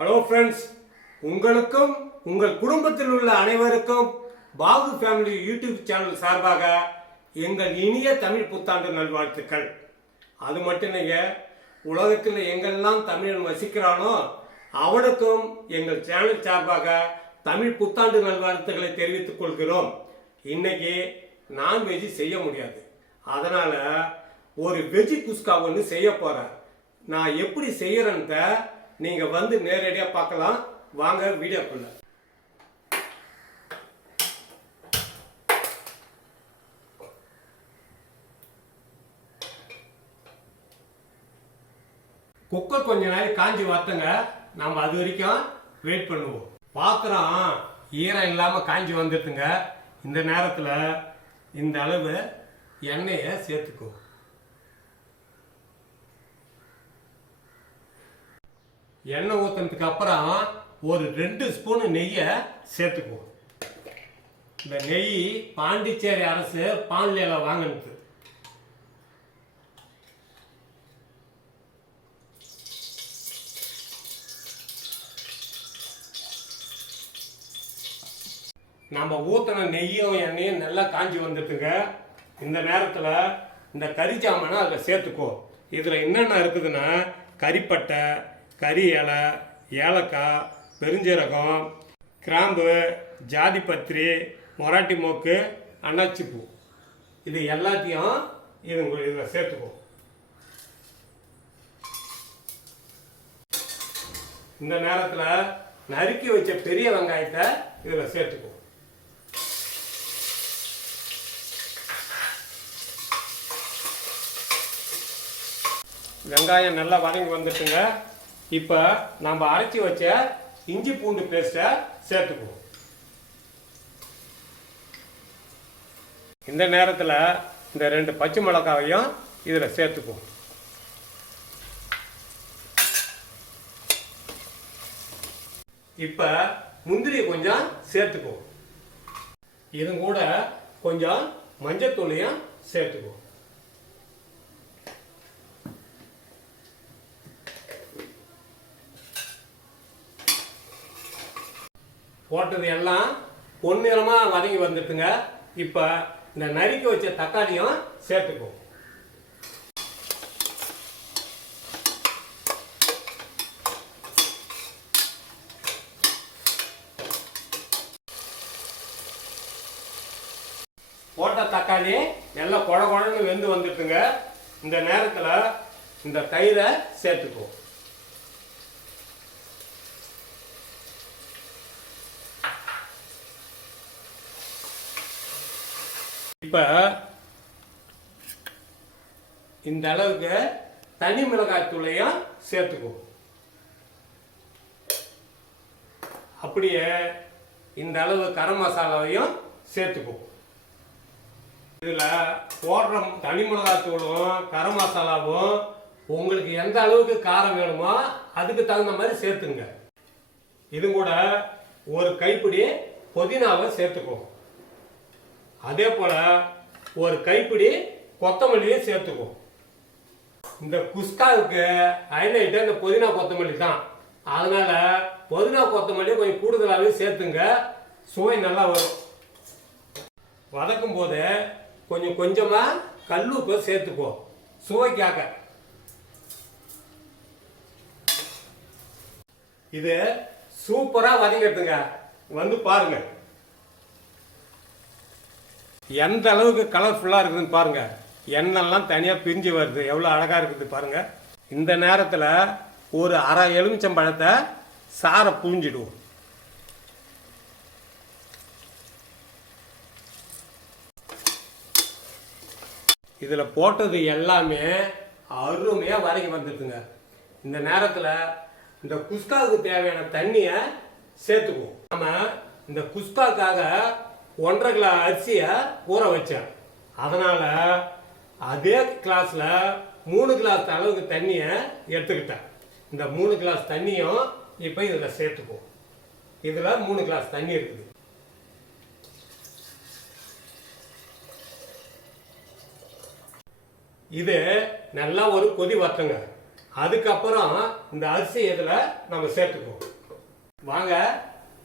Hello friends உங்களுக்கும் உங்கள் குடும்பத்தில் உள்ள அனைவருக்கும் பாபு ஃபேமிலி யூடியூப் சேனல் சார்பாக எங்கள் இனிய தமிழ் புத்தாண்டு நல்வாழ்த்துக்கள். அது மட்டும் இல்லைங்க உலகத்தில் எங்கெல்லாம் தமிழன் வசிக்கிறானோ அவனுக்கும் எங்கள் சேனல் சார்பாக தமிழ் புத்தாண்டு நல்வாழ்த்துக்களை தெரிவித்துக் கொள்கிறோம். இன்னைக்கு நான்வெஜ் செய்ய முடியாது. அதனால் ஒரு வெஜ் குஸ்கா ஒன்று செய்ய போகிறேன் நான் எப்படி செய்கிறேன்ட்ட நீங்க வந்து நேரடியா பார்க்கலாம். வாங்க வீடியோக்குள்ள. குக்கர் கொஞ்ச நேரம் காஞ்சி வத்தங்க நம்ம அது வரைக்கும் வெயிட் பண்ணுவோம். பாத்திரம் ஈரம் இல்லாமல் காஞ்சி வந்துடுதுங்க இந்த நேரத்தில் இந்த அளவு எண்ணெயை சேர்த்துக்குவோம் எண்ணெய் ஊற்றினதுக்கு அப்புறம் ஒரு ரெண்டு ஸ்பூனு நெய்யை சேர்த்துக்குவோம். இந்த நெய் பாண்டிச்சேரி அரசு பான்லேல வாங்கினது. நம்ம ஊற்றின நெய்யும் எண்ணெயும் நல்லா காஞ்சி வந்துட்டுங்க. இந்த நேரத்தில் இந்த கறி ஜாமானை அதில் சேர்த்துக்கோ இதில் என்னென்ன இருக்குதுன்னா கறிப்பட்டை கறி இலை ஏலக்காய் பெருஞ்சீரகம் கிராம்பு ஜாதிபத்திரி மொராட்டி மோக்கு அன்னாச்சிப்பூ இது எல்லாத்தையும் இது இதில் சேர்த்துக்குவோம் இந்த நேரத்தில் நறுக்கி வச்ச பெரிய வெங்காயத்தை இதில் சேர்த்துக்குவோம் வெங்காயம் நல்லா வதங்கி வந்துட்டுங்க. இப்போ நம்ம அரைச்சி வச்ச இஞ்சி பூண்டு பேஸ்ட்டை சேர்த்துக்குவோம். இந்த நேரத்தில் இந்த ரெண்டு பச்சை மிளகாவையும் இதில் சேர்த்துக்குவோம். இப்போ முந்திரியை கொஞ்சம் சேர்த்துக்குவோம். இது கூட கொஞ்சம் மஞ்சத்தூளையும் சேர்த்துக்குவோம். போட்டது எல்லாம் பொன்னிறமாக வதங்கி வந்துட்டுங்க. இப்போ இந்த நறுக்கி வச்ச தக்காளியும் சேர்த்துக்குவோம் போட்ட தக்காளி நல்லா குழ குழன்னு வெந்து வந்துட்டுங்க. இந்த நேரத்தில் இந்த தயிரை சேர்த்துக்குவோம் இப்போ இந்த அளவுக்கு தனி மிளகாய் தூளையும் சேர்த்துக்குவோம் அப்படியே இந்த அளவு கரம் மசாலாவையும் சேர்த்துக்குவோம் இதில் போடுற தனி மிளகாய் தூளும் கரம் மசாலாவும் உங்களுக்கு எந்த அளவுக்கு காரம் வேணுமோ அதுக்கு தகுந்த மாதிரி சேர்த்துங்க. இது கூட ஒரு கைப்பிடி புதினாவை சேர்த்துக்குவோம் அதே போல் ஒரு கைப்பிடி கொத்தமல்லியும் சேர்த்துக்குவோம் இந்த குஸ்காவுக்கு ஹைலைட்டு இந்த புதினா கொத்தமல்லி தான். அதனால் புதினா கொத்தமல்லி கொஞ்சம் கூடுதலாகவே சேர்த்துங்க. சுவை நல்லா வரும். வதக்கும் போது கொஞ்சம் கொஞ்சமாக கல்லுப்பு சேர்த்துக்கோ. சுவைக்காக. இது சூப்பராக வதங்கிடுதுங்க வந்து பாருங்கள் எந்த அளவுக்கு கலர்ஃபுல்லாக இருக்குதுன்னு பாருங்க. எண்ணெல்லாம் தனியாக பிரிஞ்சு வருது. எவ்வளோ அழகாக இருக்குது பாருங்க. இந்த நேரத்தில் ஒரு அரை எலுமிச்சம்பழத்தை சாரை புழிஞ்சிடுவோம். இதில் போட்டது எல்லாமே அருமையாக வரைக்கும் வந்துடுதுங்க இந்த நேரத்தில் இந்த குஸ்காவுக்கு தேவையான தண்ணியை சேர்த்துக்குவோம். நம்ம இந்த குஸ்காக்காக ஒன்றரை கிலோ அரிசியை ஊற வச்சேன். அதனால் அதே கிளாஸில் மூணு கிளாஸ் அளவுக்கு தண்ணியை எடுத்துக்கிட்டேன். இந்த மூணு கிளாஸ் தண்ணியும் இப்போ இதில் சேர்த்துக்குவோம். இதில் மூணு கிளாஸ் தண்ணி இருக்குது. இது நல்லா ஒரு கொதி வத்துங்க அதுக்கப்புறம் இந்த அரிசி இதில் நம்ம சேர்த்துக்குவோம். வாங்க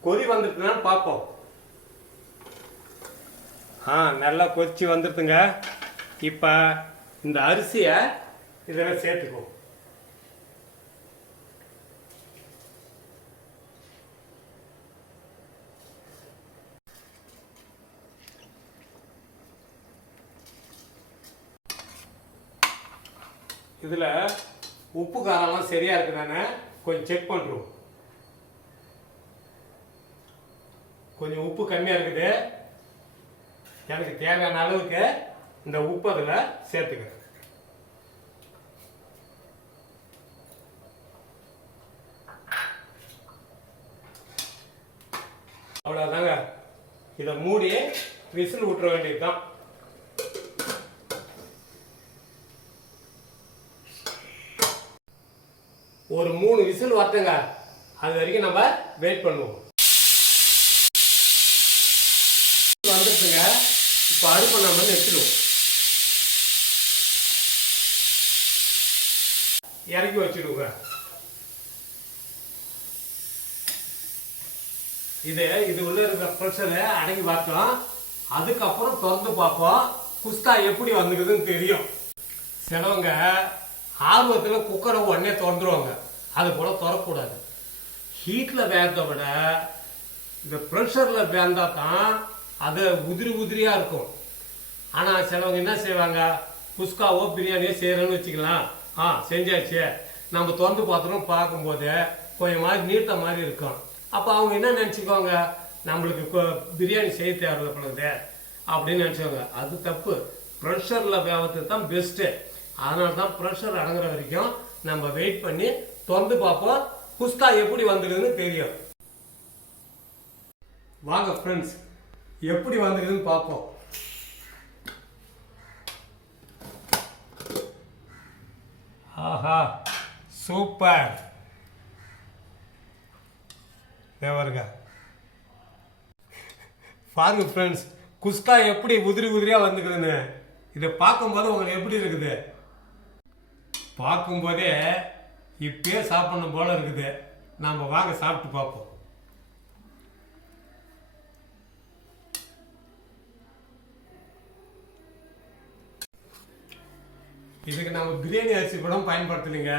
கொதி வந்துட்டுனா பார்ப்போம். ஆ நல்லா கொதிச்சு வந்துடுதுங்க இப்போ இந்த அரிசியை இதில் சேர்த்துக்குவோம் இதில் உப்பு காரம்லாம் சரியாக இருக்குதானே? கொஞ்சம் செக் பண்ணுறோம் கொஞ்சம் உப்பு கம்மியாக இருக்குது. எனக்கு தேவையான அளவுக்கு இந்த உப்பு அதில் சேர்த்துக்கிறேன். அவ்வளோதாங்க இதை மூடி விசில் விட்டுற வேண்டியது தான் ஒரு மூணு விசில் வரட்டுங்க. அது வரைக்கும் நம்ம வெயிட் பண்ணுவோம். பாடு பண்ணாமல் எடுத்துடுவோம். இறக்கி வச்சுடுங்க இது இது உள்ள இருக்கிற பிரச்சனை அடங்கி பார்த்தோம் அதுக்கப்புறம் திறந்து பார்ப்போம். குஸ்தா எப்படி வந்துக்குதுன்னு தெரியும். சிலவங்க ஆர்வத்தில் குக்கரை உடனே திறந்துருவாங்க. அது போல திறக்கூடாது ஹீட்டில் வேகிறத விட இந்த ப்ரெஷரில் வேந்தா தான் அது உதிரி உதிரியாக இருக்கும். ஆனால் சிலவங்க என்ன செய்வாங்க? குஸ்காவோ பிரியாணியோ செய்கிறேன்னு வச்சுக்கலாம். ஆ செஞ்சாச்சு. நம்ம திறந்து பார்த்துரும் பார்க்கும்போது கொஞ்சம் மாதிரி நீட்ட மாதிரி இருக்கும். அப்போ அவங்க என்ன நினச்சிக்குவாங்க? நம்மளுக்கு பிரியாணி செய்ய தேவையில்ல பிள்ளைங்க அப்படின்னு நினச்சிக்கோங்க அது தப்பு. ப்ரெஷரில் வேவது தான் பெஸ்ட்டு அதனால தான் ப்ரெஷர் அடங்குற வரைக்கும் நம்ம வெயிட் பண்ணி திறந்து பார்ப்போம். குஸ்கா எப்படி வந்துடுதுன்னு தெரியும். வாங்க ஃப்ரெண்ட்ஸ் எப்படி வந்துடுதுன்னு பார்ப்போம். ஆஹா சூப்பர். தேவருங்க பாருங்க. ஃப்ரெண்ட்ஸ் குஸ்கா எப்படி உதிரி உதிரியாக வந்துக்குதுன்னு. இதை பார்க்கும்போது உங்களுக்கு எப்படி இருக்குது? பார்க்கும்போதே இப்பயே சாப்பிடணும் போல இருக்குது. நாம் வாங்க சாப்பிட்டு பார்ப்போம். இதுக்கு நம்ம பிரியாணி அரிசி கூட பயன்படுத்தலைங்க.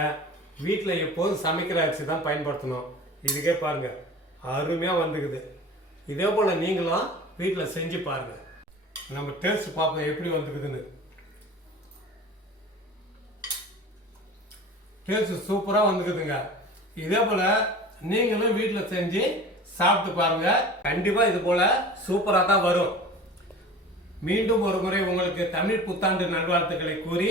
வீட்டில் எப்போதும் சமைக்கிற அரிசி தான் பயன்படுத்தணும். இதுக்கே பாருங்கள் அருமையாக வந்துக்குது. இதே போல் நீங்களும் வீட்டில் செஞ்சு பாருங்கள் நம்ம டேஸ்ட் பார்ப்போம் எப்படி வந்துக்குதுன்னு. டேஸ்ட் சூப்பராக வந்துக்குதுங்க. இதே போல் நீங்களும் வீட்டில் செஞ்சு சாப்பிட்டு பாருங்கள் கண்டிப்பாக இது போல் சூப்பராக தான் வரும். மீண்டும் ஒரு முறை உங்களுக்கு தமிழ் புத்தாண்டு நல்வாழ்த்துக்களை கூறி